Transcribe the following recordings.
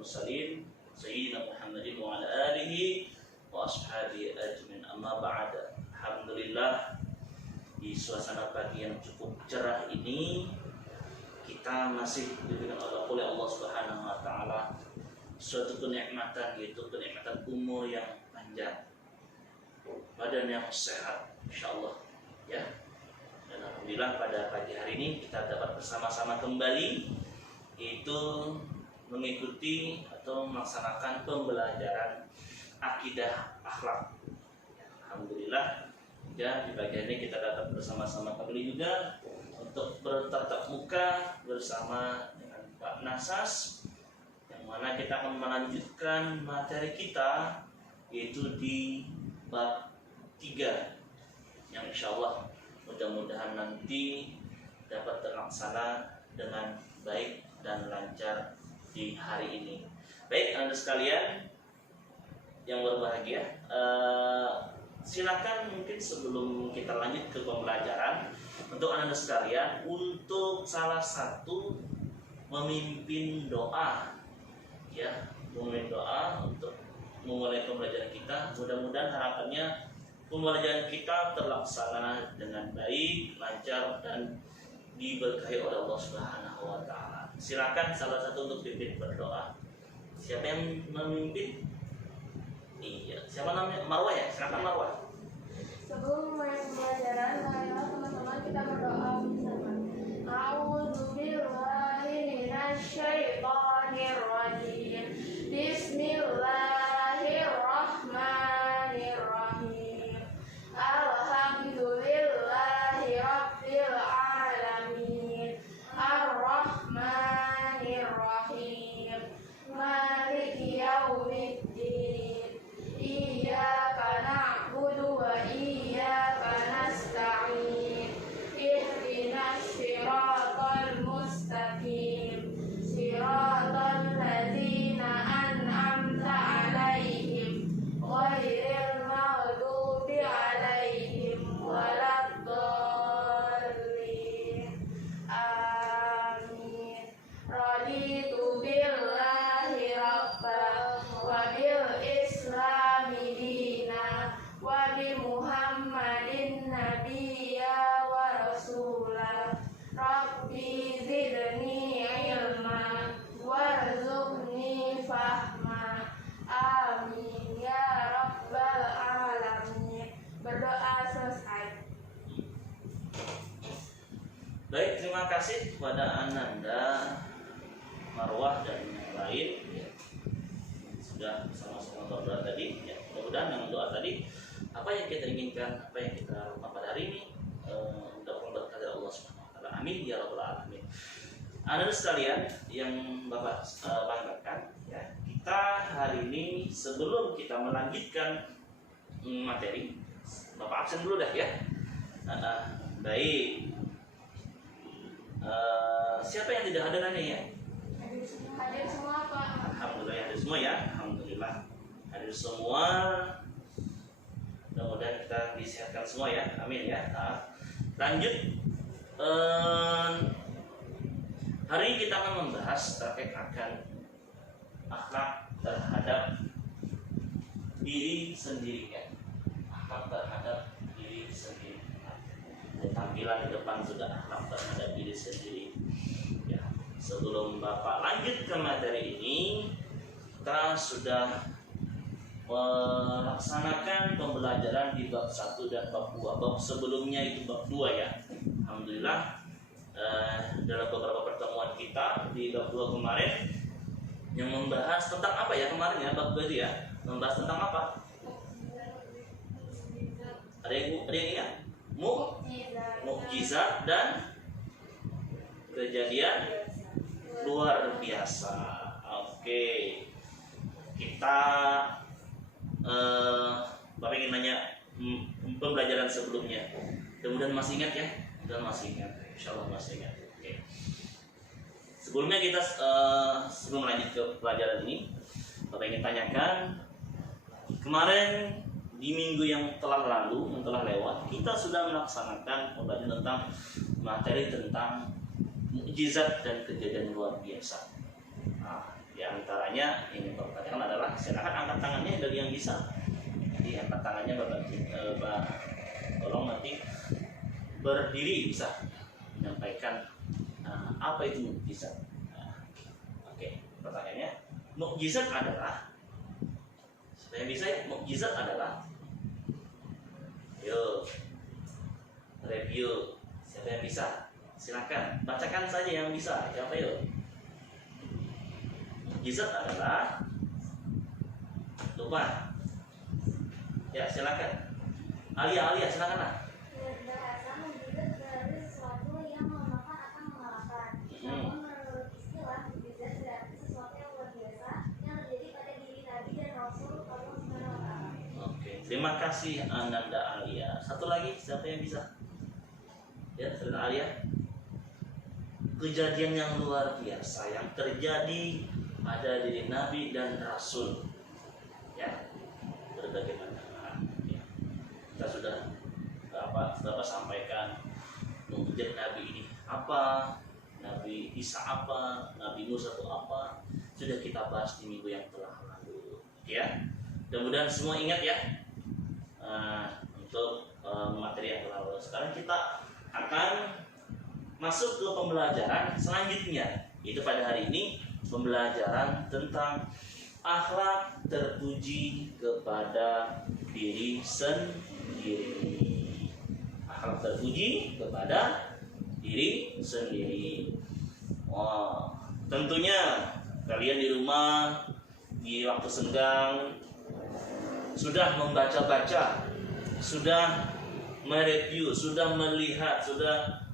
mursalin sayyidina Muhammadin wa ala alihi wa ashabihi ajmain. Amma ba'd. Alhamdulillah, di suasana pagi yang cukup cerah ini kita masih diberikan oleh Allah Subhanahu wa taala suatu kenikmatan, yaitu kenikmatan umur yang panjang, badan yang sehat, insyaallah ya. Dan alhamdulillah pada pagi hari ini kita dapat bersama-sama kembali, yaitu mengikuti atau melaksanakan pembelajaran akidah akhlak. Alhamdulillah ya, di pagi ini kita dapat bersama-sama kembali juga untuk bertatap muka bersama dengan Pak Nasas, yang mana kita akan melanjutkan materi kita, yaitu di bab 3 yang insyaallah mudah-mudahan nanti dapat terlaksana dengan baik dan lancar di hari ini. Baik, Anda sekalian yang berbahagia, silakan mungkin sebelum kita lanjut ke pembelajaran, untuk Anda sekalian untuk salah satu memimpin doa ya, memimpin doa untuk memulai pembelajaran kita. Mudah-mudahan harapannya pembelajaran kita terlaksana dengan baik, lancar, dan diberkahi oleh Allah Subhanahu wa taala. Silakan salah satu untuk pimpin berdoa. Siapa yang memimpin? Iya, siapa namanya? Marwah ya? Silakan Marwah. Sebelum mulai pembelajaran, marilah teman-teman kita berdoa bersama. A'udzubillahi minasyaitonir rajim. Bismillahirrahmanirrahim. Alhamdulillahi rabbil alamin. Ar-Rahmanir-Rahim. Maliki yaumiddin. Iyyaka na'budu wa iyyaka nasta'in. Ihdinas siratal mustaqim. Siratal ladzina an'amta 'alaihim ghairil maghdubi 'alaihim waladdallin. Amin. Raditu billahi rabban wa bil islami dina wa bi Muhammadin nabiyya wa rasula. Rabbi zidni ilma warzuqni fahma. Amin ya rabbal alamin. Berdoa selesai. Baik, terima kasih kepada Ananda, Marwah, dan yang lain ya, sudah sama-sama berdoa tadi ya. Mudah-mudahan dengan doa tadi apa yang kita inginkan, apa yang kita harapkan pada hari ini dapat berkat dari Allah Subhanahu wa taala. Amin ya rabbal alamin. Anda sekalian yang Bapak banggakan ya, kita hari ini sebelum kita melanjutkan materi, Bapak absen dulu dah ya. Baik. Siapa yang tidak hadir nanti ya? Hadir semua, Pak. Alhamdulillah hadir semua ya. Alhamdulillah hadir semua. Mudah-mudahan kita disehatkan semua ya. Amin ya. Lanjut. Hari ini kita akan membahas terkait akan akhlak terhadap diri sendiri ya. Akhlak terhadap diri sendiri. Tampilan di depan sudah akhlak terhadap diri sendiri ya. Sebelum Bapak lanjut ke materi ini, kita sudah melaksanakan pembelajaran di bab 1 dan bab 2. Bab sebelumnya itu bab 2 ya. Alhamdulillah dalam beberapa pertemuan kita di bab 2 kemarin yang membahas tentang apa ya kemarin ya, bab 2 itu ya, membahas tentang apa? Ada yang ingat? Mukjizat dan kejadian luar biasa. Oke, kita Bapak ingin nanya pembelajaran sebelumnya. Mudah-mudahan masih ingat ya. Mudah-mudahan masih ingat. Insyaallah masih ingat. Oke. Sebelumnya kita sebelum lanjut ke pelajaran ini, Bapak ingin tanyakan, kemarin di minggu yang telah lalu, yang telah lewat, kita sudah melaksanakan pembelajaran tentang materi tentang mukjizat dan kejadian luar biasa. Nah, Di antaranya ini pertanyaan adalah silakan angkat tangannya dari yang bisa. Jadi angkat tangannya Bapak tolong nanti berdiri bisa menyampaikan apa itu mukjizat. Oke, pertanyaannya mukjizat adalah siapa yang bisa ya? Mukjizat adalah yuk review siapa yang bisa? Silakan bacakan saja yang bisa. Siapa yuk? Mukjizat adalah lupa. Ya silakan. Alia silakan lah. Bahasa mukjizat berarti sesuatu yang memakan akan mengalahkan. Namun menurut istilah mukjizat berarti sesuatu yang luar biasa yang terjadi pada diri Nabi dan Rasul Allah Subhanahu wa Ta'ala. Oke, terima kasih Ananda Alia. Satu lagi siapa yang bisa? Ya, saudara Alia. Kejadian yang luar biasa yang terjadi pada diri Nabi dan Rasul. Ya, berbagai macam. Ya. Kita sudah sampaikan mukjizat Nabi ini apa, Nabi Isa apa, Nabi Musa itu apa, sudah kita bahas di minggu yang telah lalu. Ya, mudah-mudahan semua ingat ya untuk materi yang telah lalu. Sekarang kita akan masuk ke pembelajaran selanjutnya. Itu pada hari ini pembelajaran tentang akhlak terpuji kepada diri sendiri. Akhlak terpuji kepada diri sendiri. Tentunya kalian di rumah di waktu senggang sudah membaca-baca, sudah mereview, sudah melihat, sudah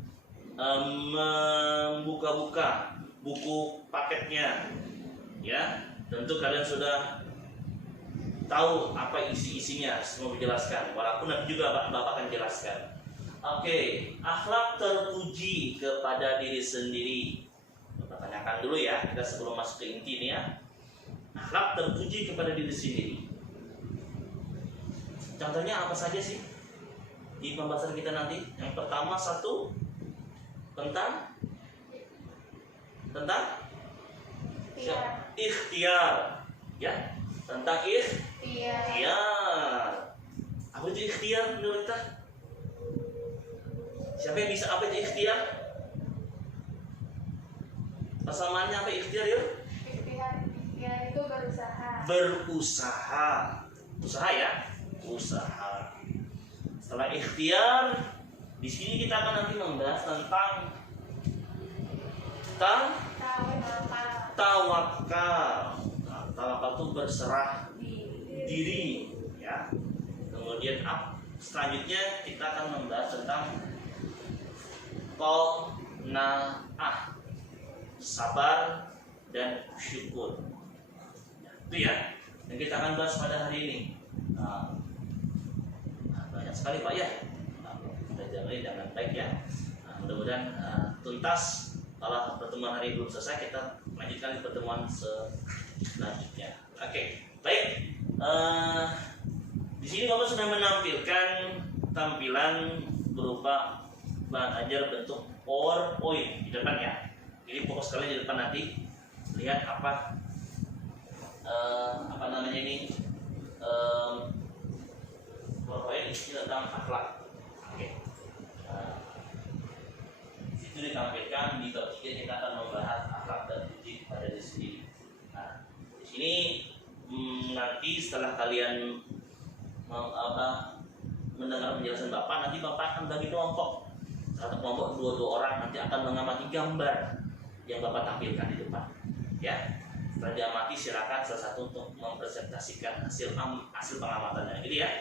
membuka-buka buku paketnya, ya. Tentu kalian sudah tahu apa isi-isinya, semua dijelaskan. Walaupun nanti juga Bapak akan jelaskan. Oke, akhlak terpuji kepada diri sendiri. Bapak tanyakan dulu ya, kita sebelum masuk ke inti ini ya. Akhlak terpuji kepada diri sendiri. Contohnya apa saja sih di pembahasan kita nanti? Yang pertama satu tentang ikhtiar, ya, tentang ikhtiar. Apa itu ikhtiar menurut kita? Siapa yang bisa apa itu ikhtiar? Persamaannya apa ikhtiar yuk? Ikhtiar itu berusaha. Usaha ya, usaha. Setelah ikhtiar, di sini kita akan nanti membahas tentang tawakal. Tawakal itu berserah diri, ya. Kemudian selanjutnya kita akan membahas tentang qanaah, sabar dan syukur. Itu ya yang kita akan bahas pada hari ini. Banyak sekali Pak ya. Kita jalani dengan baik ya. Mudah-mudahan tuntas. Kalau pertemuan hari ini belum selesai, kita lanjutkan di pertemuan selanjutnya. Oke, baik. Di sini Bapak sudah menampilkan tampilan berupa bahan ajar bentuk PowerPoint di depan ya. Jadi fokus kalian di depan nanti lihat apa namanya ini PowerPoint ini tentang akhlak. Oke. Itu ditampilkan di bab 3 kita akan membahas akhlak dan puji pada diri sendiri. Nah, di sini nanti setelah kalian mendengar penjelasan Bapak, nanti Bapak akan bagi kelompok. Satu kelompok 2 orang nanti akan mengamati gambar yang Bapak tampilkan di depan. Ya. Setelah diamati silakan salah satu untuk mempresentasikan hasil pengamatannya. Gitu ya.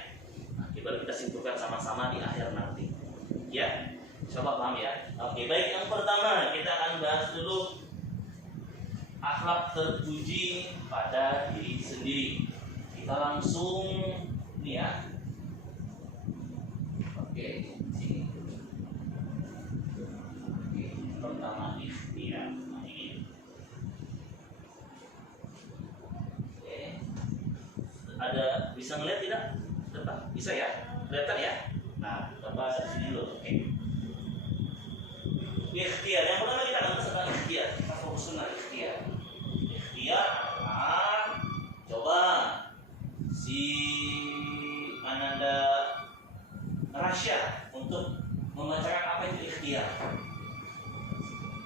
Nah, baru kita simpulkan sama-sama di akhir nanti. Ya. Coba paham ya. Oke, baik, yang pertama kita akan bahas dulu akhlak terpuji pada diri sendiri. Kita langsung nih ya. Oke, sini. Oke, pertama ikhtiar. Nah, ini. Oke. Ada bisa ngeliat tidak? Depan. Bisa ya? Kelihatan ya? Nah, coba di sini dulu. Oke. Ikhtiar, yang pertama kita akan bahas tentang ikhtiar. Kita fokus dengan ikhtiar. Ikhtiar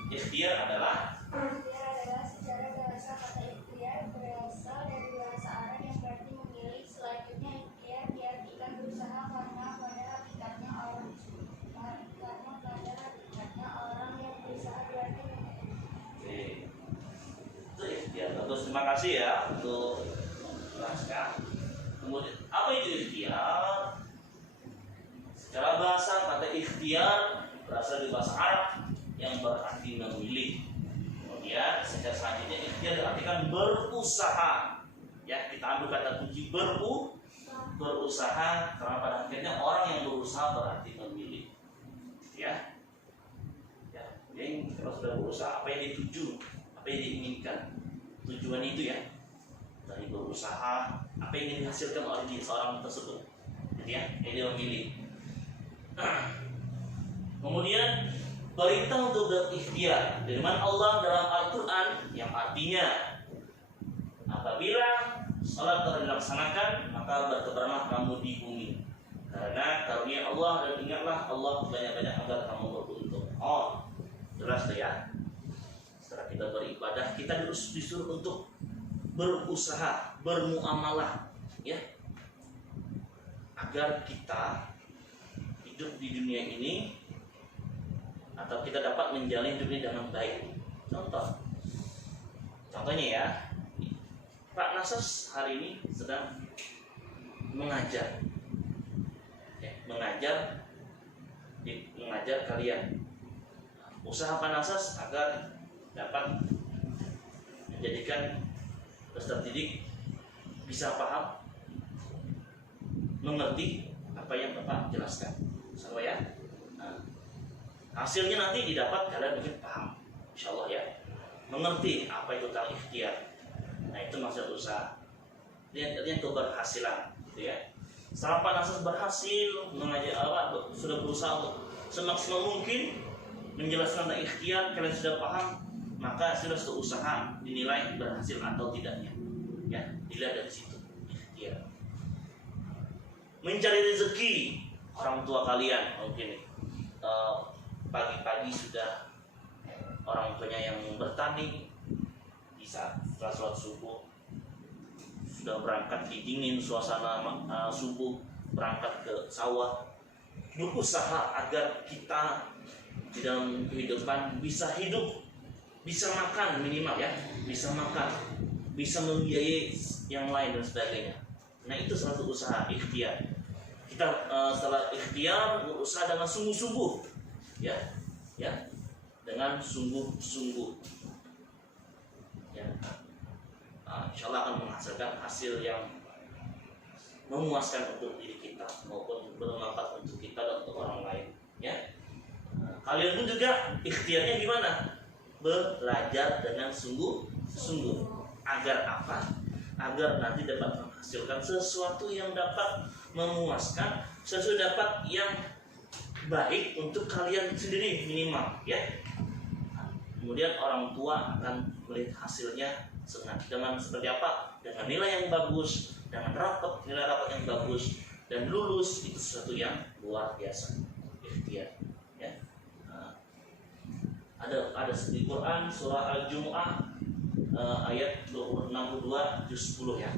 Ikhtiar adalah Ikhtiar adalah secara bahasa kata ikhtiar berasal dari bahasa Arab yang berarti memilih. Selanjutnya ikhtiar diartikan berusaha karena pada hakikatnya orang yang berusaha berarti memilih. Oke. Itu ikhtiar. Terus terima kasih ya untuk menjelaskan. Kemudian apa itu ikhtiar? Secara bahasa kata ikhtiar berasal dari bahasa Arab yang berarti memilih. Kemudian secara selanjutnya ikhtiar diartikan berusaha. Ya, kita ambil kata kunci berusaha karena pada akhirnya orang yang berusaha berarti memilih. Ya. Ya, jadi kalau sudah berusaha apa yang dituju, apa yang diinginkan. Tujuan itu ya. Dari berusaha apa yang ingin dihasilkan oleh seorang tersebut. Jadi ya, dia memilih. Kemudian perintah untuk berikhtiar firman Allah dalam Al-Quran yang artinya apabila salat telah dilaksanakan maka bertebaranlah kamu di bumi karena karunia Allah dan ingatlah Allah banyak-banyak agar kamu beruntung. Oh, jelas tuh ya. Setelah kita beribadah kita disuruh untuk berusaha, bermuamalah ya, agar kita hidup di dunia ini atau kita dapat menjalani hidup ini dengan baik. Contohnya ya, Pak Nasas hari ini sedang mengajar, ya, mengajar kalian. Usaha Pak Nasas agar dapat menjadikan peserta didik bisa paham, mengerti apa yang Bapak jelaskan, sama ya. Nah, hasilnya nanti didapat kalian bikin paham, insya Allah ya, mengerti apa itu tentang ikhtiar. Nah itu maksud usaha. Ini artinya keberhasilan, gitu ya. Setelah Pak Nasas berhasil mengajar sudah berusaha untuk semaksimal mungkin menjelaskan tentang ikhtiar, kalian sudah paham, maka sudah usaha dinilai berhasil atau tidaknya. Ya, dilihat dari situ ikhtiar. Mencari rezeki orang tua kalian mungkin pagi-pagi sudah orang tuanya yang bertani bisa setelah sholat subuh sudah berangkat di dingin suasana subuh berangkat ke sawah berusaha agar kita di dalam kehidupan bisa hidup, bisa makan minimal ya, bisa makan, bisa membiayai yang lain dan sebagainya. Nah itu salah satu usaha ikhtiar. Kita setelah ikhtiar berusaha dengan sungguh-sungguh, ya, dengan sungguh-sungguh, ya. Insya Allah akan menghasilkan hasil yang memuaskan untuk diri kita maupun bermanfaat untuk kita dan untuk orang lain, ya. Kalian pun juga ikhtiarnya gimana? Belajar dengan sungguh-sungguh. Agar apa? Agar nanti dapat menghasilkan sesuatu yang dapat memuaskan, sesuatu dapat yang baik untuk kalian sendiri minimal, ya. Kemudian orang tua akan melihat hasilnya senang. Dengan seperti apa? Dengan nilai yang bagus, dengan nilai rapat yang bagus dan lulus, itu sesuatu yang luar biasa. Ikhtiar, ya. Ada di Quran surah Al-Jumu'ah ayat 62 juz 10 ya.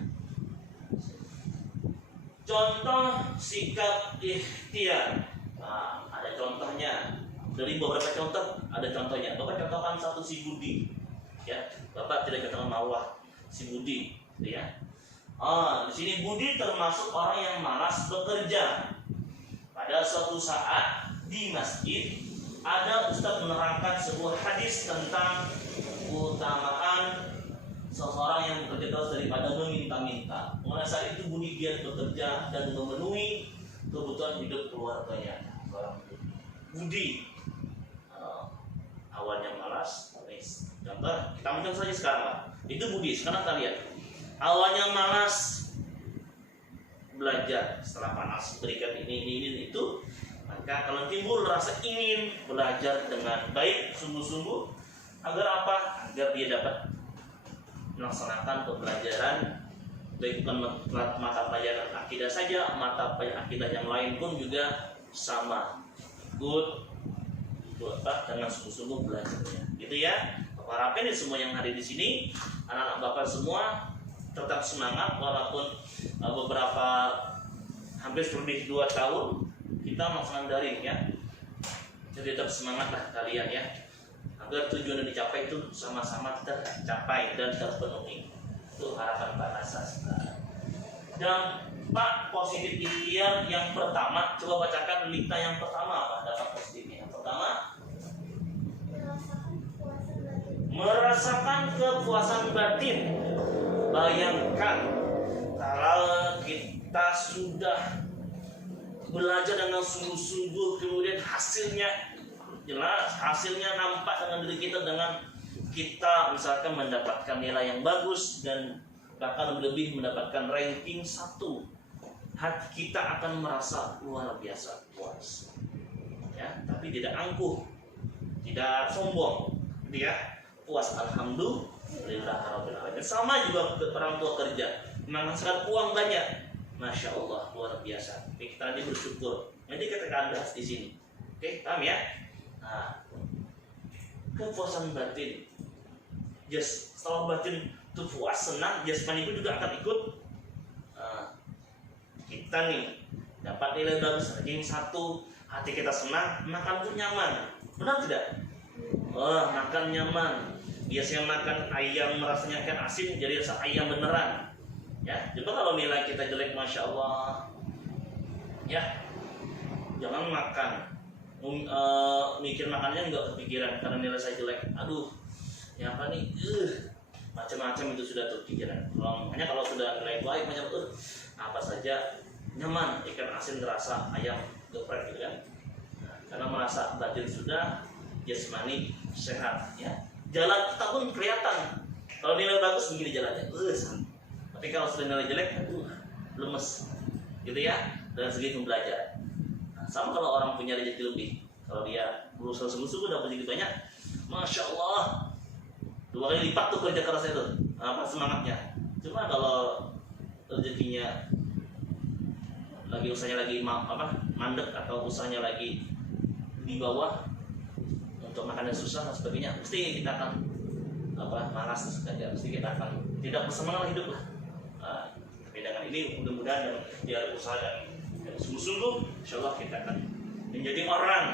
Contoh sikap ikhtiar. Nah, ada contohnya. Dari beberapa contoh ada contohnya. Bapak contohkan satu si Budi. Ya, Bapak tidak katakan Marwah, si Budi, gitu ya. Di sini Budi termasuk orang yang malas bekerja. Pada suatu saat di masjid ada ustaz menerangkan sebuah hadis tentang keutamaan seseorang yang bekerja terus daripada meminta-minta. Mulai saat itu Budi giat bekerja dan memenuhi kebutuhan hidup keluarganya. Budi awalnya malas, contoh kita ambil saja sekarang lah. Itu Budi. Sekarang kalian awalnya malas belajar, setelah panas berikan ini itu, maka kalau timbul rasa ingin belajar dengan baik sungguh-sungguh, agar apa? Agar dia dapat melaksanakan pembelajaran, baik bukan mata pelajaran akidah saja, mata pelajaran akidah yang lain pun juga sama. Dengan sungguh-sungguh belajarnya, gitu. gitu ya. Bapak harapkan ini semua yang hadir di sini, anak-anak Bapak semua tetap semangat walaupun beberapa hampir lebih 2 tahun kita melaksanakan daring ya. Jadi tetap semangat lah kalian ya, agar tujuan yang dicapai itu sama-sama tercapai dan terpenuhi. Itu harapan Pak Nasas. Dan Pak, positif ikhtiar yang pertama, coba bacakan Lita yang pertama apa? Dapat positifnya. Yang pertama, merasakan kepuasan batin. Bayangkan kalau kita sudah belajar dengan sungguh-sungguh, kemudian hasilnya jelas, hasilnya nampak dengan diri kita, dengan kita misalkan mendapatkan nilai yang bagus dan bahkan lebih mendapatkan ranking 1, hati kita akan merasa luar biasa puas ya, tapi tidak angkuh, tidak sombong, dia puas. Alhamdulillah. Sama juga orang tua kerja menghasilkan uang banyak, Masya Allah, luar biasa. Oke, kita tadi bersyukur. Nanti kita akan bahas di sini. Oke, paham ya? Nah, kepuasan batin. Just setelah batin itu puas, senang, jasmani itu juga akan ikut. Kita nih dapat nilai bagus, ranking 1, hati kita senang, makan pun nyaman. Benar tidak? Makan nyaman. Biasanya makan ayam rasanya kan asin, jadi rasa ayam beneran. Ya, coba kalau nilai kita jelek, Masya Allah, ya jangan makan, mikir makannya nggak kepikiran karena nilai saya jelek. Aduh, ya apa nih, macam-macam itu sudah terpikiran. Makanya kalau sudah nilai baik, macam apa saja nyaman, ikan asin terasa, ayam geprek gitu kan. Nah, karena merasa batin sudah, jasmani sehat. Ya, jalan kita pun kelihatan. Kalau nilai bagus begini jalannya, tapi kalau sudah nilai jelek, lemes, gitu ya. Dari segi pembelajaran. Nah, sama kalau orang punya rezeki lebih, kalau dia berusaha sungguh-sungguh dapat rezeki banyak, Masya Allah, 2 kali lipat tuh kerja kerasnya tuh, semangatnya. Cuma kalau rezekinya lagi usahanya lagi mandek atau usahanya lagi di bawah, untuk makannya susah dan sebagainya, pasti kita akan malas saja, pasti kita akan tidak bersemangat hidup lah. Tapi dengan ini mudah-mudahan dengan usaha dan sungguh-sungguh, insya Allah kita akan menjadi orang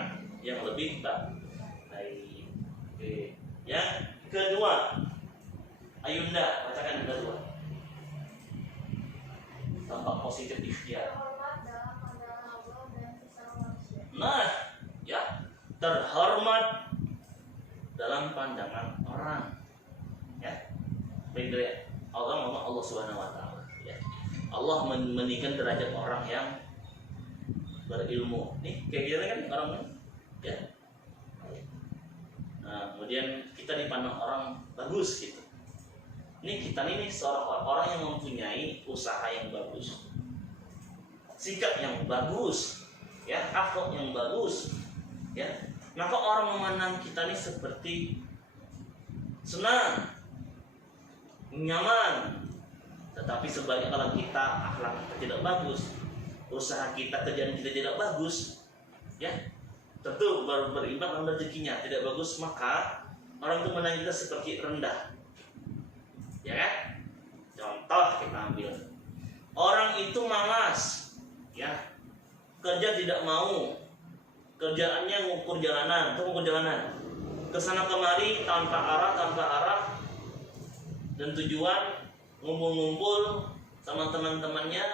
yang lebih baik. Oke. Yang kedua, Ayunda, bacakan yang kedua. Tampak positif ikhtiar. Nah, ya, terhormat dalam pandangan orang. Ya, beda. Allah Subhanahu Wa Taala. Ya. Allah meninggikan derajat orang yang berilmu. Nih, kayak gini kan orang, ya. Nah, kemudian kita dipandang orang bagus gitu. Ini kita ini seorang orang yang mempunyai usaha yang bagus, sikap yang bagus, ya, akhlak yang bagus, ya. Maka orang memandang kita ini seperti senang, nyaman. Tetapi sebaliknya kalau kita akhlak kita tidak bagus, usaha kita, kerjaan kita tidak bagus, ya, tentu berimbang dalam rezekinya tidak bagus, maka orang itu memandang kita seperti rendah, ya kan? Contoh kita ambil, orang itu malas, ya, kerja tidak mau, kerjaannya ngukur jalanan, kesana kemari tanpa arah dan tujuan, ngumpul-ngumpul sama teman-temannya,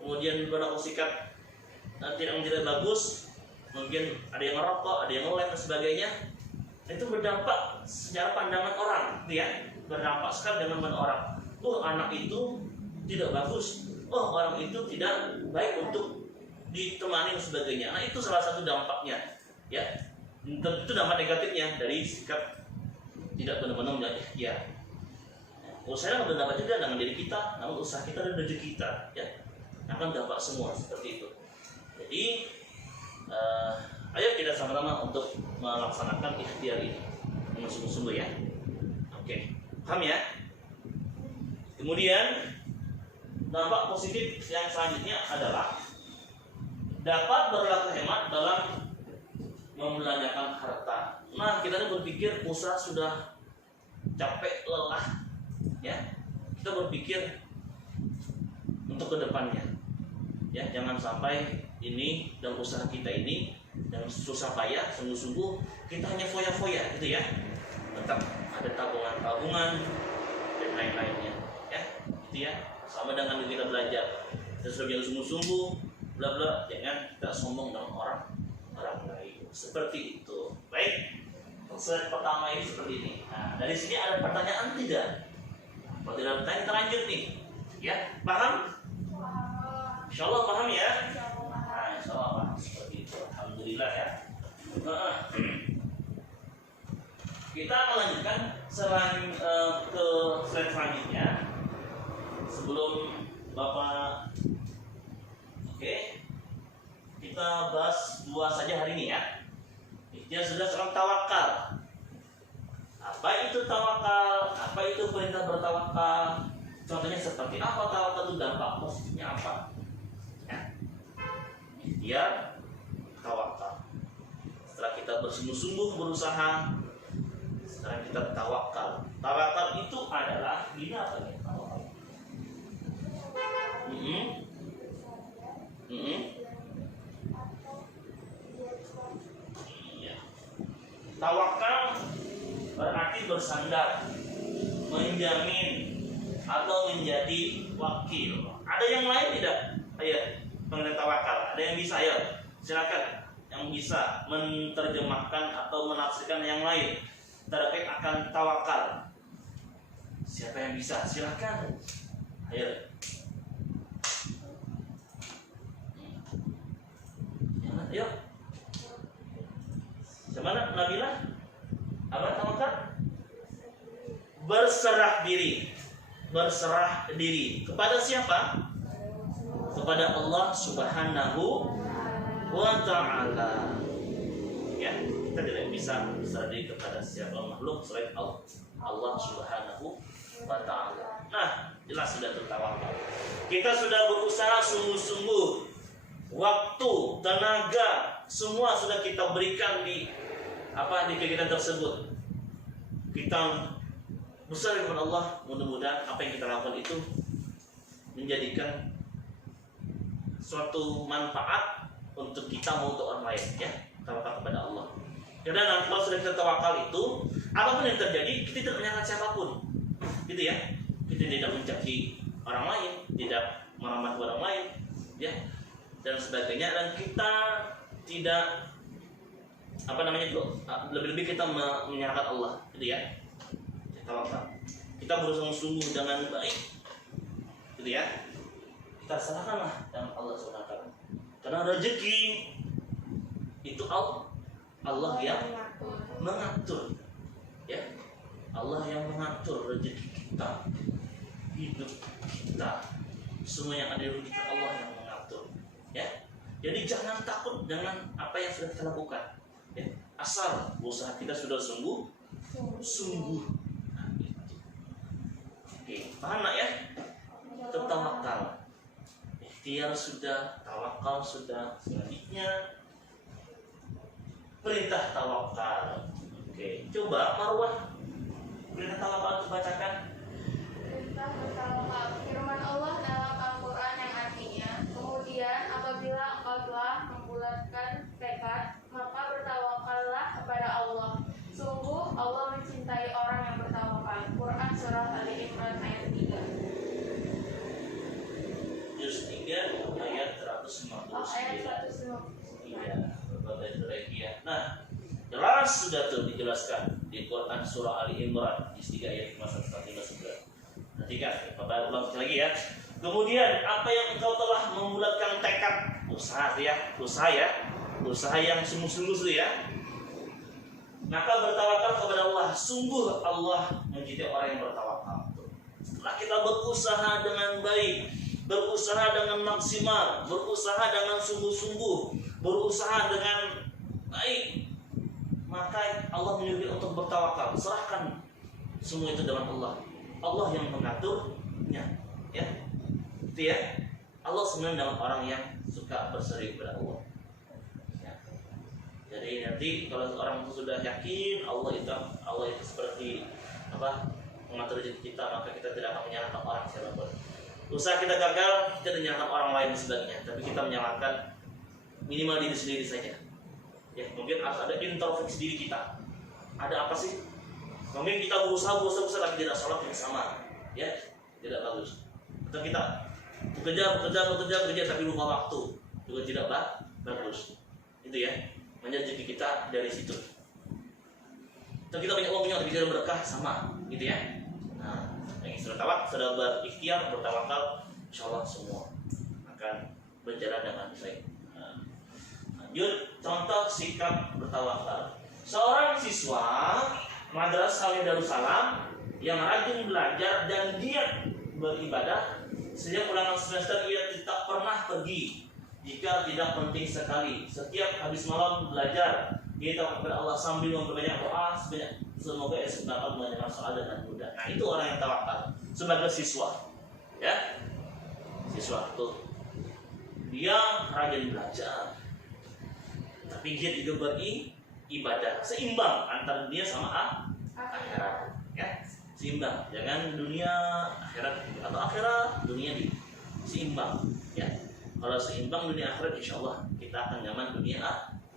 kemudian bersikap tidak bagus, mungkin ada yang merokok, ada yang ngelem dan sebagainya. Itu berdampak secara pandangan orang, ya, berdampak sekali dengan pandangan orang. Anak itu tidak bagus, orang itu tidak baik untuk ditemani dan sebagainya. Nah, itu salah satu dampaknya, ya. Itu dampak negatifnya dari sikap tidak benar-benar menjadi ikhtiar. Usaha akan berdampak juga dengan diri kita, namun usaha kita dan rezeki kita, ya, akan dampak semua seperti itu. Jadi, ayo kita sama-sama untuk melaksanakan ikhtiar ini dengan sungguh-sungguh, ya. Oke, paham ya? Kemudian dampak positif yang selanjutnya adalah dapat berlaku hemat dalam membelanjakan harta. Nah, kita ini berpikir usaha sudah capek, lelah, ya. Kita berpikir untuk kedepannya, ya. Jangan sampai ini dalam usaha kita ini dengan susah payah, sungguh-sungguh kita hanya foya-foya, gitu ya. Tetap ada tabungan-tabungan dan lain-lainnya, ya. Gitu ya. Sama dengan kita belajar, kita sudah jangan sungguh-sungguh, bla bla. Jangan kita sombong dengan orang lain. Seperti itu. Baik. Slide pertama ini seperti ini. Nah, dari sini ada pertanyaan tidak? Kalau tidak bertanya, kita lanjut nih. Ya, paham? Insya Allah paham ya. Nah, insya Allah paham. Seperti itu. Alhamdulillah ya. Kita akan lanjutkan ke slide selanjutnya. Sebelum Bapak, oke, kita bahas dua saja hari ini ya. Dia sudah seorang tawakal. Apa itu tawakal? Apa itu perintah bertawakal? Contohnya seperti apa tawakal itu, dampak positifnya apa? Ya. Dia tawakal. Setelah kita bersungguh-sungguh berusaha, sekarang kita tawakal. Tawakal itu adalah gini apa ya? Tawakal. Tawakal berarti bersandar, menjamin, atau menjadi wakil. Ada yang lain tidak? Ayo, mengenai tawakal. Ada yang bisa? Ayo, silakan. Yang bisa menerjemahkan atau menafsirkan yang lain terkait akan tawakal. Siapa yang bisa? Silakan. Ayo. Ayo. Gimana Nabila? Apa tawakal? Berserah diri. Berserah diri kepada siapa? Kepada Allah Subhanahu wa ta'ala. Ya, kita tidak bisa berserah diri kepada siapa makhluk selain Allah Subhanahu wa ta'ala. Nah, jelas sudah tertawakal. Kita sudah berusaha sungguh-sungguh. Waktu, tenaga, semua sudah kita berikan di kegiatan tersebut. Kita besar kepada Allah, mudah-mudahan apa yang kita lakukan itu menjadikan suatu manfaat untuk kita maupun untuk orang lain, ya. Tawakal kepada Allah. Karena nanti kalau sudah kita tawakal itu, apapun yang terjadi, kita tidak menyalahkan siapapun, gitu ya. Kita tidak mencaci orang lain, tidak merahmati orang lain, ya, dan sebagainya. Dan kita tidak lebih-lebih kita menyerahkan Allah, gitu ya. Tawakal. Kita berusaha sungguh dengan baik, gitu ya. Kita serahkanlah dengan Allah SWT. Karena rezeki itu Allah yang mengatur, ya. Allah yang mengatur rezeki kita, hidup kita, semua yang ada di hidup kita Allah yang mengatur, ya. Jadi jangan takut dengan apa yang sudah kita lakukan, ya. Asal usaha kita sudah sungguh. Nah, gitu. Oke, paham nak ya? Tawakal. Ikhtiar sudah, tawakal sudah. Selanjutnya perintah tawakal. Oke, coba Marwah perintah tawakal itu bacakan. Perintah bertawakal. Firman Allah dalam Al-Quran yang artinya, kemudian apabila engkau telah membulatkan tekad, maka bertawakallah kepada Allah. Sungguh Allah mencintai orang yang bertawakal. Quran surah Ali Imran ayat 3. Juz 3 ayat 159. Ayat 159. Iya, berbagai terakhir. Nah, jelas sudah tuh dijelaskan di Quran surah Ali Imran juz 3 ayat 159. Nanti kan, Bapak ulang lagi ya. Kemudian apa yang engkau telah membulatkan tekad, usaha yang sungguh-sungguh ya. Maka bertawakal kepada Allah. Sungguh Allah mencintai orang yang bertawakal. Setelah kita berusaha dengan baik, berusaha dengan maksimal, berusaha dengan sungguh-sungguh, berusaha dengan baik, maka Allah menyuruh untuk bertawakal. Serahkan semua itu dengan Allah. Allah yang mengaturnya, ya. Itu ya. Allah senang dengan orang yang suka berseri kepada Allah. Ya. Jadi nanti kalau orang itu sudah yakin Allah itu seperti apa mengatur rezeki kita, maka kita tidak akan menyalahkan orang siapapun. Usaha kita gagal, kita menyalahkan orang lain sebenarnya, tapi kita menyalahkan minimal diri sendiri saja. Ya, mungkin harus ada introspeksi diri kita. Ada apa sih? Mungkin kita berusaha tapi tidak sholat yang sama, ya tidak bagus. Atau kita bekerja tapi lupa waktu, juga tidak bagus. Itu ya, rezeki kita dari situ. Atau kita banyak uangnya tapi tidak berkah, sama, gitu ya. Nah, yang sudah berikhtiar, bertawakal, insyaallah semua akan berjalan dengan baik. Lanjut, contoh sikap bertawakal. Seorang siswa Madrasah Darussalam yang rajin belajar dan giat beribadah, sejak ulangan semester ia tidak pernah pergi jika tidak penting sekali. Setiap habis malam belajar, dia tawakal kepada Allah sambil memperbanyak doa semoga esok dapat mengerjakan soal dengan mudah. Nah, itu orang yang tawakal sebagai siswa, ya. Siswa tuh dia rajin belajar, tapi dia juga beribadah, seimbang antara dunia sama akhirat, ya. Seimbang, jangan dunia akhirat atau akhirat dunia seimbang, ya. Kalau seimbang dunia akhirat, insyaallah kita akan nyaman dunia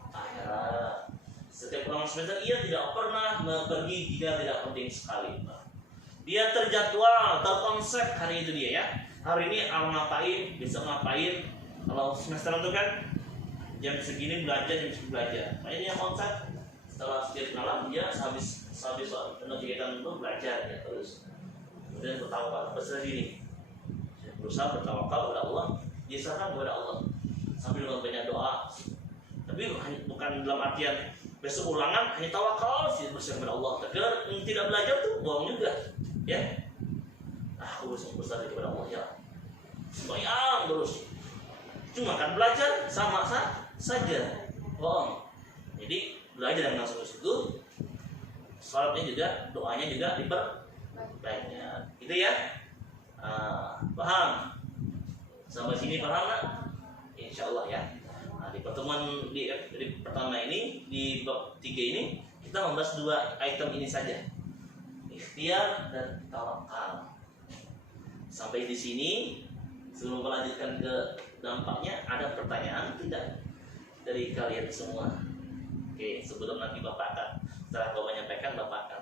akhirat. Setiap ulangan semester ia tidak pernah pergi jika tidak penting sekali. Dia terjadwal, terkonsep hari itu dia, ya. Hari ini ngapain, besok ngapain. Kalau semester itu kan jam segini belajar, jam segini belajar. Nah, ini yang konsep. Setelah setiap malam dia habis kegiatan itu belajar, ya, terus. Kemudian bertawakal, bersendiri. Berusaha bertawakal kepada Allah, diserahkan kepada Allah sambil banyak doa. Tapi bukan dalam artian besok ulangan hanya tawakal sih bersama kepada Allah. Tidak belajar tuh bohong juga, ya. Aku bersama kepada Allah, ya. Sembahyang terus. Cuma kan belajar sama saja, bohong. Jadi belajar dengan sungguh itu, salatnya juga, doanya juga diperbanyak. Gitu ya. Paham? Sampai sini paham nggak? Insyaallah, ya. Nah, di pertemuan di pertama ini, di bab 3 ini kita membahas 2 item ini saja, ikhtiar dan tawakal. Sampai di sini, sebelum melanjutkan ke dampaknya, ada pertanyaan tidak dari kalian semua? Oke, sebelum nanti Bapak akan, setelah Bapak menyampaikan, Bapak akan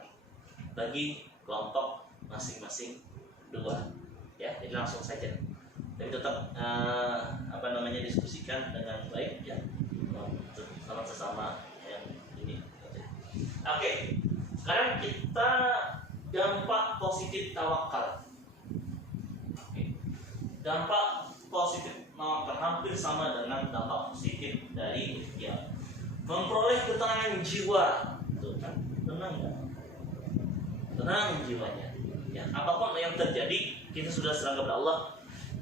bagi kelompok masing-masing 2, ya. Jadi langsung saja. Tapi tetap diskusikan dengan baik, ya, sama sesama yang ini. Oke, sekarang kita dampak positif tawakal. Oke. Dampak positif tawakal hampir sama dengan dampak positif dari ikhtiar. Memperoleh ketenangan jiwa, tuh kan, tenang kan? Tenang jiwanya. Ya, apapun yang terjadi, kita sudah serahkan kepada Allah.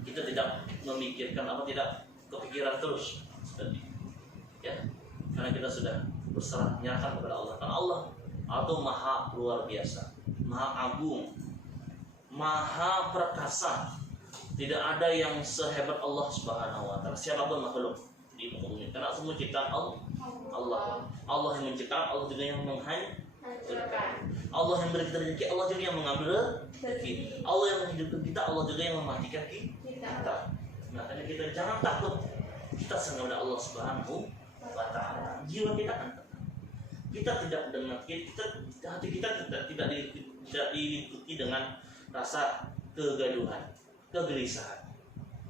Kita tidak memikirkan tidak kepikiran terus seperti, ya, karena kita sudah berserah, nyatakan kepada Allah. Karena Allah itu maha luar biasa, maha agung, maha perkasa. Tidak ada yang sehebat Allah Subhanahu wa taala, siapapun makhluk di muka bumi. Karena semua ciptaan Allah. Allah yang menciptakan, Allah juga yang menghancurkan. Allah yang beri kita rezeki, Allah juga yang mengambil rezeki. Allah yang menghidupkan kita, Allah juga yang mematikan kita. Makanya kita jangan takut. Kita senang kepada Allah Subhanahu wa taala. Jiwa kita akan tenang. Kita tidak dengar, hati kita tidak diikuti dengan rasa kegaduhan, kegelisahan.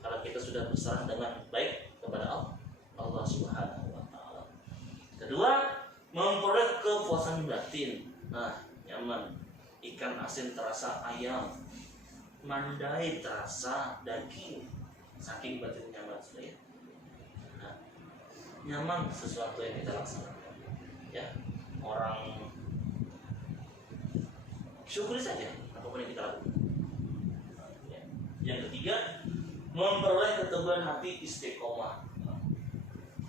Kalau kita sudah berserah dengan baik kepada Allah Subhanahu wa taala. Kedua, memperoleh kepuasan batin. Nah, nyaman. Ikan asin terasa ayam, mandai terasa daging. Saking batin nyaman sudah, ya. Nah, nyaman sesuatu yang kita laksanakan, ya. Orang syukuri saja apapun yang kita lakukan. Ya. Yang ketiga, memperoleh keteguhan hati istiqomah.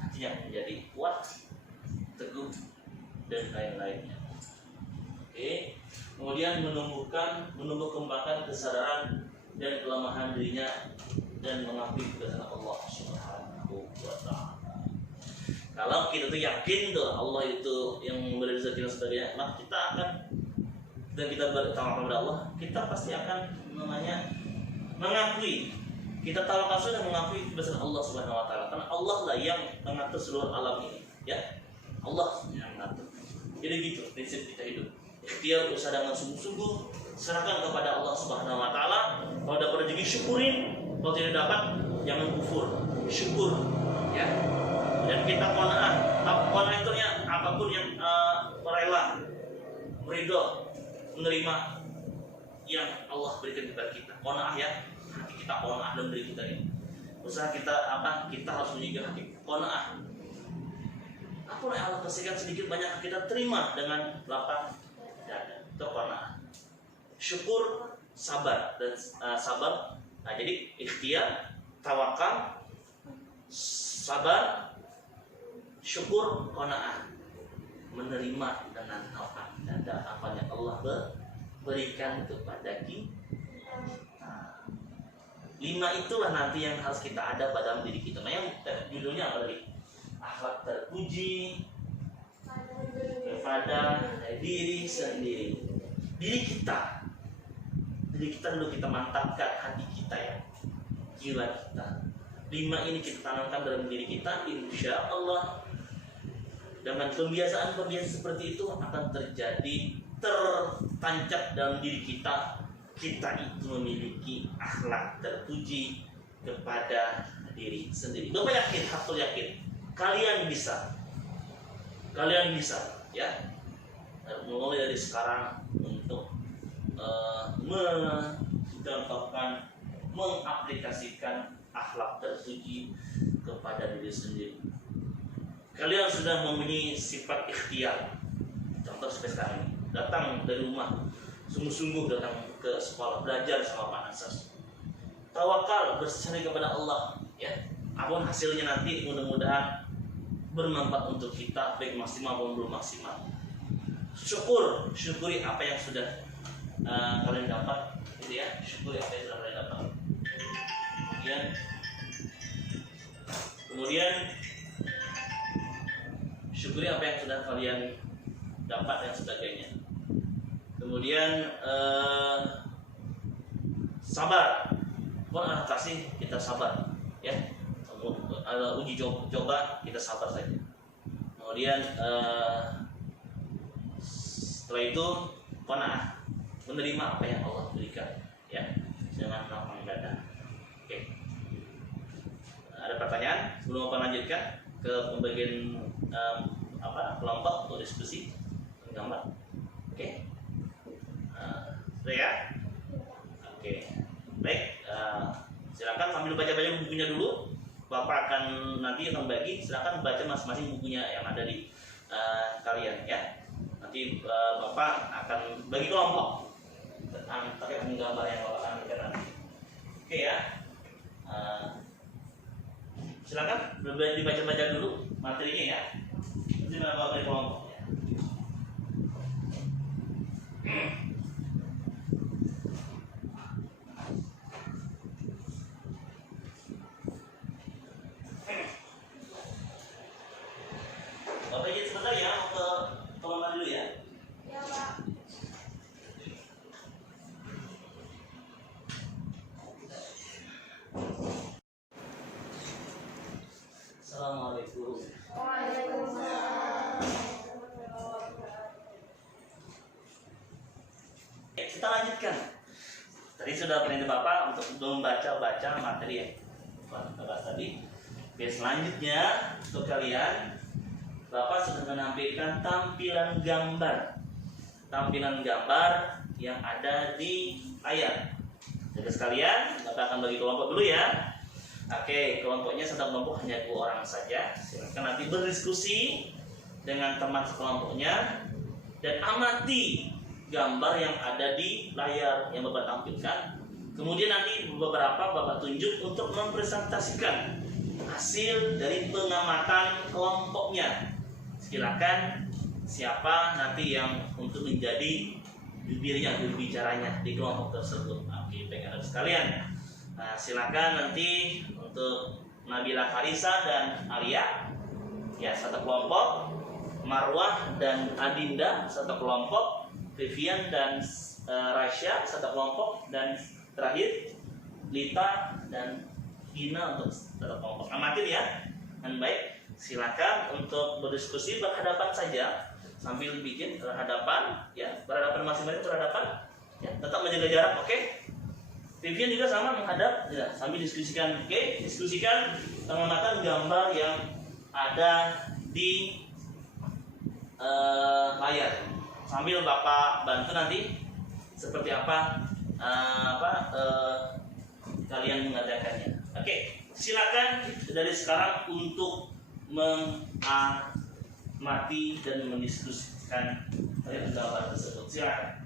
Hatinya menjadi kuat, teguh, dan lain-lainnya. Oke. Kemudian menumbuh kembangkan kesadaran dan kelemahan dirinya dan mengabdi kepada Allah Subhanahu wa taala. Kalau kita tuh yakin tuh Allah itu yang memberi rezeki dan sebagainya, maka kita akan, dan kita bertawakal kepada Allah, kita pasti akan namanya mengakui, kita tawakal sudah mengakui kebesaran Allah Subhanahu wa taala, karena Allah lah yang mengatur seluruh alam ini, ya. Allah yang mengatur. Jadi gitu prinsip kita hidup. Ikhtiar, usaha dengan sungguh-sungguh, serahkan kepada Allah Subhanahu wa taala. Kalau dapat rezeki syukurin, kalau tidak dapat jangan kufur, syukur, ya. Dan kita qanaah, qanaah itu ya apapun yang rela, meridho, menerima yang Allah berikan kepada kita. Qanaah ya, hati kita qanaah dalam diri kita ini. Usaha kita apa? Kita harus menjaga hati qanaah. Apa yang Allah kasihkan sedikit banyak kita terima dengan lapang dada. Itu qanaah. Syukur, sabar dan sabar. Nah, jadi ikhtiar, tawakal, sabar, syukur, qanaah, menerima dengan lapang dada apa yang Allah berikan kepada kita. 5 itulah nanti yang harus kita ada pada diri kita. Nah, yang judulnya apa tadi? Akhlak terpuji kepada diri sendiri. Diri kita dulu kita mantapkan, hati kita ya, jiwa kita. 5 ini kita tanamkan dalam diri kita, insya Allah dengan kebiasaan-kebiasaan seperti itu akan terjadi, tertancap dalam diri kita. Kita itu memiliki akhlak terpuji kepada diri sendiri. Bapak yakin, hakul yakin, kalian bisa ya, mulai dari sekarang untuk mencontohkan, mengaplikasikan akhlak terpuji kepada diri sendiri. Kalian sudah mempunyai sifat ikhtiar. Contoh seperti sekarang ini, datang dari rumah, sungguh-sungguh datang ke sekolah, belajar sama Pak Nasas. Tawakal, bersandar kepada Allah, ya. Apapun hasilnya nanti mudah-mudahan bermanfaat untuk kita, baik maksimal maupun belum maksimal. Syukuri apa yang sudah kalian dapat, gitu ya. Syukuri apa yang sudah kalian dapat. Kemudian syukuri apa yang sudah kalian dapat dan sebagainya. Kemudian sabar, pun adaptasi kita sabar, ya. Ada uji coba kita sabar saja. Kemudian setelah itu qanaah, menerima apa yang Allah berikan, ya, dengan lapang dada. Oke. Ada pertanyaan sebelum Bapak lanjutkan ke pembagian kelompok untuk diskusi gambar. Oke. Sudah ya? Oke. Baik, silakan sambil baca-baca bukunya dulu. Bapak nanti akan bagi, silakan baca masing-masing bukunya yang ada di kalian ya. Nanti Bapak akan bagi kelompok terkait dengan gambar yang Bapak akan berikan nanti. Oke ya. Silakan dibaca-baca dulu materinya ya. Nanti Bapak beri kelompok. Bapak izin sebentar ya, mau ke kamar dulu ya. Ya, Pak. Assalamualaikum. Waalaikumsalam. Kita lanjutkan. Tadi sudah perintah Bapak untuk membaca materi yang Bapak bahas tadi. Oke, selanjutnya untuk kalian, Bapak sudah menampilkan tampilan gambar yang ada di layar. Jadi sekalian, Bapak akan bagi kelompok dulu ya. Oke, kelompoknya satu kelompok hanya 2 orang saja. Silakan nanti berdiskusi dengan teman sekelompoknya dan amati gambar yang ada di layar yang Bapak tampilkan. Kemudian nanti beberapa Bapak tunjuk untuk mempresentasikan hasil dari pengamatan kelompoknya. Silakan siapa nanti yang untuk menjadi jubirnya, jurubicaranya di kelompok tersebut. Oke, baik anak sekalian. Nah, silakan nanti untuk Nabila Farisa dan Alia ya satu kelompok, Marwah dan Adinda satu kelompok, Vivian dan Rasya satu kelompok, dan terakhir Lita dan Gina untuk satu kelompok. Amatin ya. Dan baik, silakan untuk berdiskusi berhadapan saja sambil bikin berhadapan, ya berhadapan masing-masing berhadapan, ya tetap menjaga jarak, oke? Vivian juga sama menghadap, ya sambil diskusikan, oke? Diskusikan pengamatan gambar yang ada di layar sambil Bapak bantu nanti seperti apa kalian mengadakannya. Oke, silakan dari sekarang untuk mengamati dan mendiskusikan gambar tersebut. Silakan.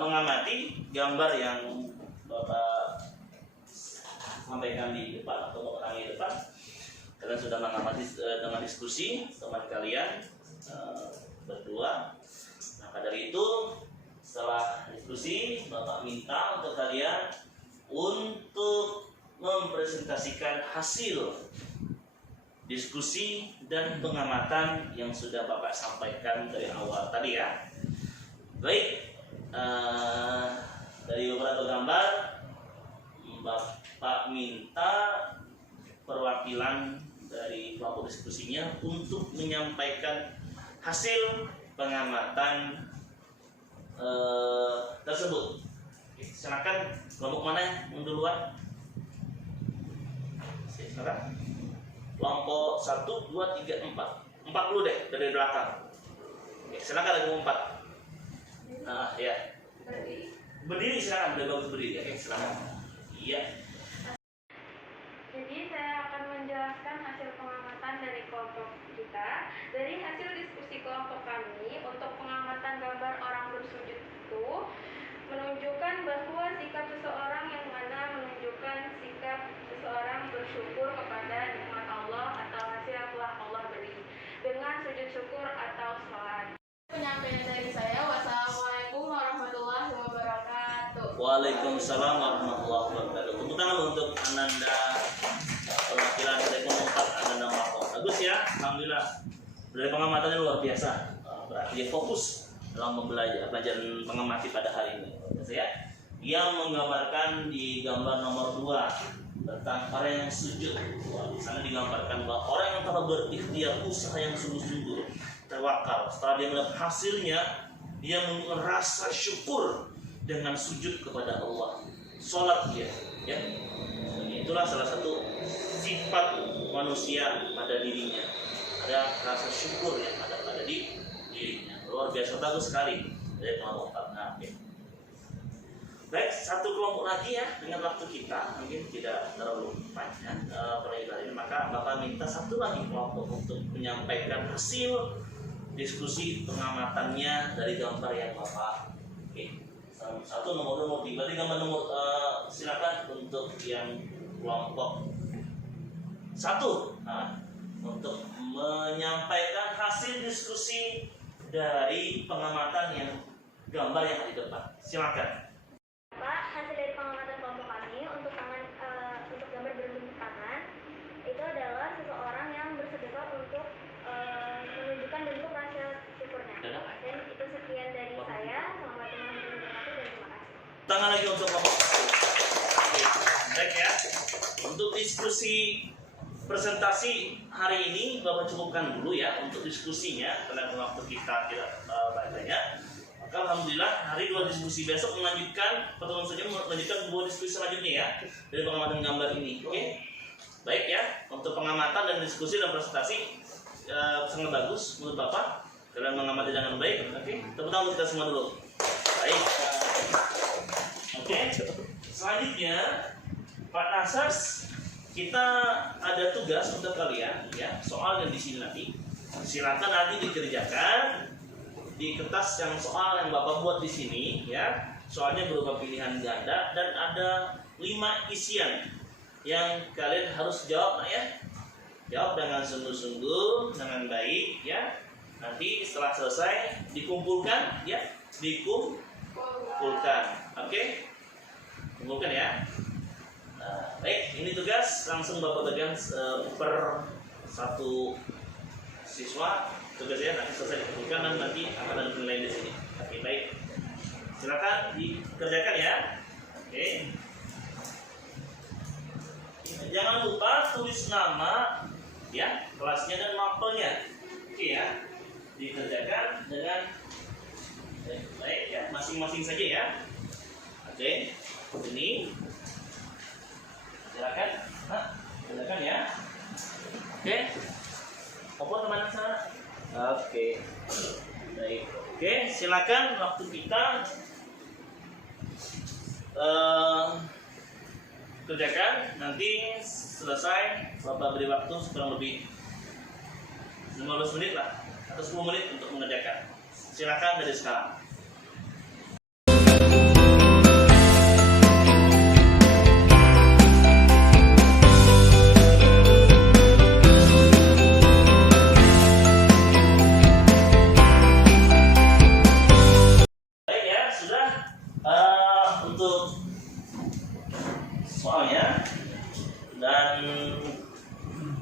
Mengamati gambar yang Bapak sampaikan di depan atau orang di depan, kalian sudah mengamati dengan diskusi teman kalian berdua. Maka dari itu setelah diskusi Bapak minta untuk kalian untuk mempresentasikan hasil diskusi dan pengamatan yang sudah Bapak sampaikan dari awal tadi ya. Baik. Dari beberapa gambar Bapak minta perwakilan dari kelompok diskusinya untuk menyampaikan hasil pengamatan tersebut. Silakan, kelompok mana yang duluan? Silakan. Kelompok 1, 2, 3, 4. 4 dulu deh dari belakang. Silakan lagi 4. Ya. Berdiri silakan, udah bagus berdiri. Oke, silakan. Iya. Jadi saya akan menjelaskan hasil pengamatan dari kelompok kita. Dari hasil diskusi kelompok kami untuk pengamatan gambar orang bersujud itu menunjukkan bahwa sikap seseorang yang mana menunjukkan sikap seseorang bersyukur kepada nikmat Allah atau hasil yang telah Allah beri dengan sujud syukur atau sholat. Penyampaian dari saya, wassalamualaikum warahmatullahi wabarakatuh. Waalaikumsalam warahmatullahi wabarakatuh. Tepuk tangan untuk Ananda, perwakilan dari kelompok 4, Ananda Marco. Bagus ya, alhamdulillah. Dari pengamatannya luar biasa. Berarti dia fokus dalam belajar mengamati pada hari ini. Ya. Yang menggambarkan di gambar nomor 2 tentang orang yang sujud. Di sana digambarkan bahwa orang yang telah berikhtiar usaha yang sungguh-sungguh, tawakal. Setelah dia melihat hasilnya, dia merasa syukur dengan sujud kepada Allah, sholat dia, ya. Dan itulah salah satu sifat manusia pada dirinya, ada rasa syukur yang ada pada dirinya. Luar biasa, bagus sekali dari kelompok 4. Nah, okay. Baik, satu kelompok lagi ya, dengan waktu kita mungkin tidak terlalu panjang perlebaran, maka Bapak minta satu lagi kelompok untuk menyampaikan hasil diskusi pengamatannya dari gambar yang Bapak. Oke. Satu nomor 3. Berarti gambar nomor silakan untuk yang kelompok 1. Nah, untuk menyampaikan hasil diskusi dari pengamatan yang gambar yang ada di depan. Silakan. Pak, hasil dari pengamatan kelompok kami untuk gambar berbentuk tangan itu adalah seseorang yang bersedekah untuk menunjukkan bentuk rasa syukurnya. Dan itu sekian dari saya. Selamat teman-teman dan terima kasih. Tangan lagi untuk kelompok 1. Baik ya. Untuk diskusi presentasi hari ini Bapak cukupkan dulu ya untuk diskusinya karena waktu kita tidak banyak. Maka alhamdulillah hari 2 diskusi besok melanjutkan pertemuan saja melanjutkan 2 diskusi selanjutnya ya dari pengamatan gambar ini. Oke. Baik ya, untuk pengamatan dan diskusi dan presentasi sangat bagus menurut Bapak. Kalian mengamati dengan baik. Oke. Tepuk tangan untuk kita semua dulu. Baik. Oke. Selanjutnya Pak Nasas kita ada tugas untuk kalian ya, soal yang di sini nanti. Silakan nanti dikerjakan di kertas yang soal yang Bapak buat di sini ya. Soalnya berupa pilihan ganda dan ada 5 isian yang kalian harus jawab ya. Jawab dengan sungguh-sungguh, dengan baik ya. Nanti setelah selesai dikumpulkan ya, dikumpulkan. Oke? Kumpulkan ya. Nah, baik, ini tugas langsung Bapak pegang per satu siswa. Tugasnya nanti selesai dikumpulkan dan nanti akan ada penilaian di sini. Oke, baik. Silakan dikerjakan ya. Oke. Jangan lupa tulis nama ya, kelasnya dan mapelnya. Oke ya. Dikerjakan dengan baik ya, masing-masing saja ya. Oke. Ini silakan. Nah, silakan ya. Oke. Popon kemana sana? Oke. Baik. Oke, silakan waktu kita kerjakan. Nanti selesai Bapak beri waktu kurang lebih 15 menit lah atau 10 menit untuk mengerjakan. Silakan dari sekarang.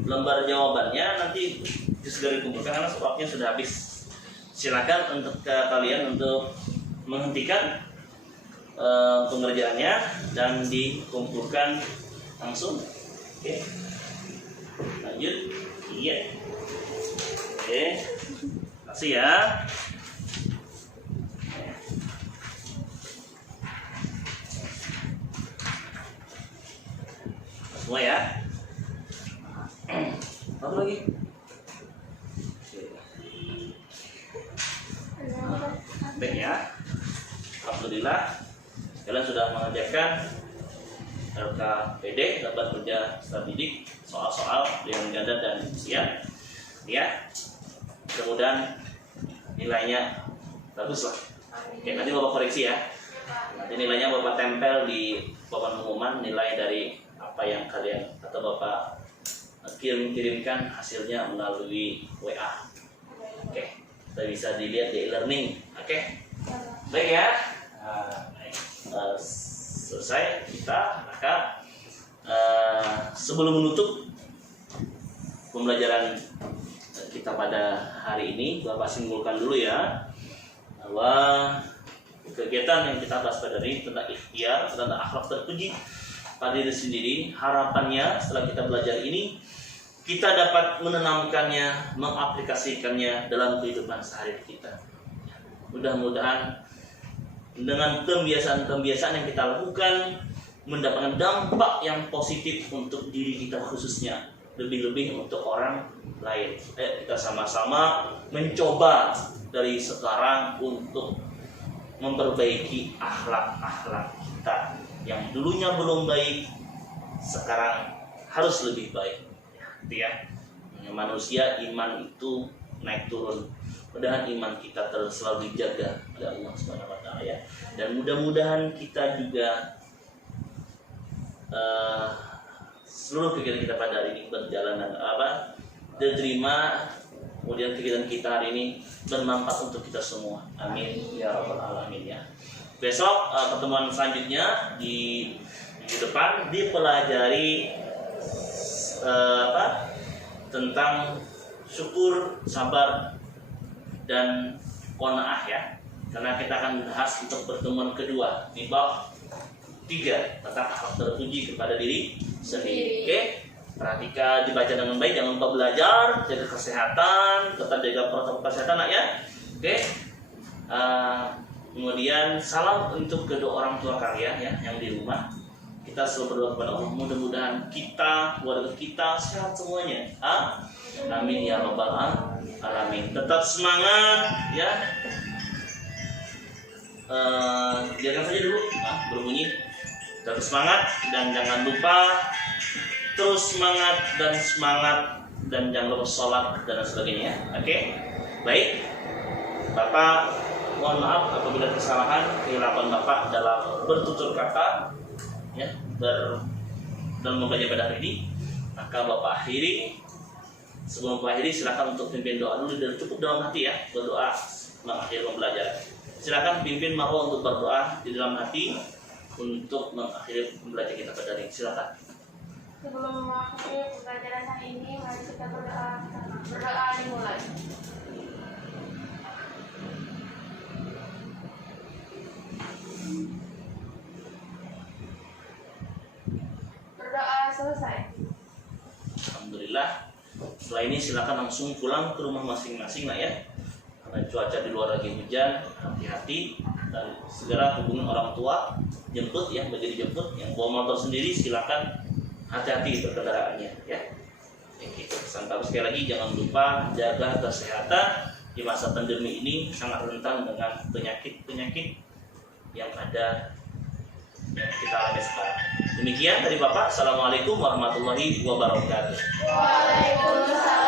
Lembar jawabannya nanti segera dikumpulkan karena waktunya sudah habis. Silakan untuk kalian untuk menghentikan pengerjaannya dan dikumpulkan langsung. Oke. Lanjut. Iya. Oke. Kasih ya. Semua ya. Apa lagi? Baik ya. Alhamdulillah kalian sudah mengerjakan LKPD, lembar kerja staf didik, soal-soal dengan ganda dan isian ya. Mudah-mudahan nilainya bagus lah. Oke, nanti Bapak koreksi ya. Nanti nilainya Bapak tempel di papan pengumuman, nilai dari apa yang kalian atau Bapak kirimkan hasilnya melalui WA. Oke, kita bisa dilihat di e-learning. Oke, baik ya. Selesai kita, maka sebelum menutup pembelajaran kita pada hari ini, Bapak simpulkan dulu ya bahwa kegiatan yang kita bahas pada hari ini tentang ikhtiar, tentang akhlak terpuji pada diri sendiri. Harapannya setelah kita belajar ini, kita dapat menanamkannya, mengaplikasikannya dalam kehidupan sehari kita. Mudah-mudahan dengan kebiasaan-kebiasaan yang kita lakukan mendapatkan dampak yang positif untuk diri kita khususnya, lebih-lebih untuk orang lain. Kita sama-sama mencoba dari sekarang untuk memperbaiki akhlak-akhlak kita yang dulunya belum baik, sekarang harus lebih baik. Ya, manusia iman itu naik turun. Mudah-mudahan iman kita terus selalu dijaga oleh Allah Subhanahu wa taala ya. Dan mudah-mudahan kita juga seluruh kegiatan kita pada hari ini berjalan dan diterima. Kemudian kegiatan kita hari ini bermanfaat untuk kita semua. Amin ya rabbal alamin ya. Besok pertemuan selanjutnya di minggu depan dipelajari tentang syukur, sabar, dan qanaah ya. Karena kita akan bahas untuk pertemuan kedua di bab 3 tentang akhlak terpuji kepada diri sendiri. Oke, perhatikan, dibaca dengan baik, jangan lupa belajar, jaga kesehatan, tetap jaga protokol kesehatan ya. Oke. Kemudian salam untuk kedua orang tua kalian ya yang di rumah. Kita selalu berdoa kepada Allah, mudah-mudahan kita, keluarga kita sehat semuanya. Amin ya rabbal alamin. Tetap semangat ya. Biarkan saja dulu berbunyi. Tetap semangat dan jangan lupa terus semangat dan jangan lupa sholat dan sebagainya. Oke, baik. Bapak mohon maaf apabila kesalahan kehilapan Bapak dalam bertutur kata ya dalam membaca pada hari ini. Maka Bapak akhiri. Sebelum Bapak akhiri silakan untuk pimpin doa dulu dan cukup dalam hati ya, berdoa mengakhiri pembelajaran. Silakan pimpin Marwa untuk berdoa di dalam hati untuk mengakhiri pembelajaran kita pada hari ini. Silakan. Sebelum mengakhiri pembelajaran hari ini, mari kita berdoa. Berdoa dimulai. Berdoa selesai. Alhamdulillah. Setelah ini silakan langsung pulang ke rumah masing-masing nak ya. Karena cuaca di luar lagi hujan, hati-hati dan segera hubungi orang tua, jemput ya, bagi dijemput. Yang bawa motor sendiri silakan hati-hati berkendaraannya ya. Oke, pesan kami sekali lagi jangan lupa jaga kesehatan di masa pandemi ini sangat rentan dengan penyakit-penyakit yang ada yang kita alami sekarang. Demikian dari Bapak. Assalamualaikum warahmatullahi wabarakatuh. Waalaikumsalam.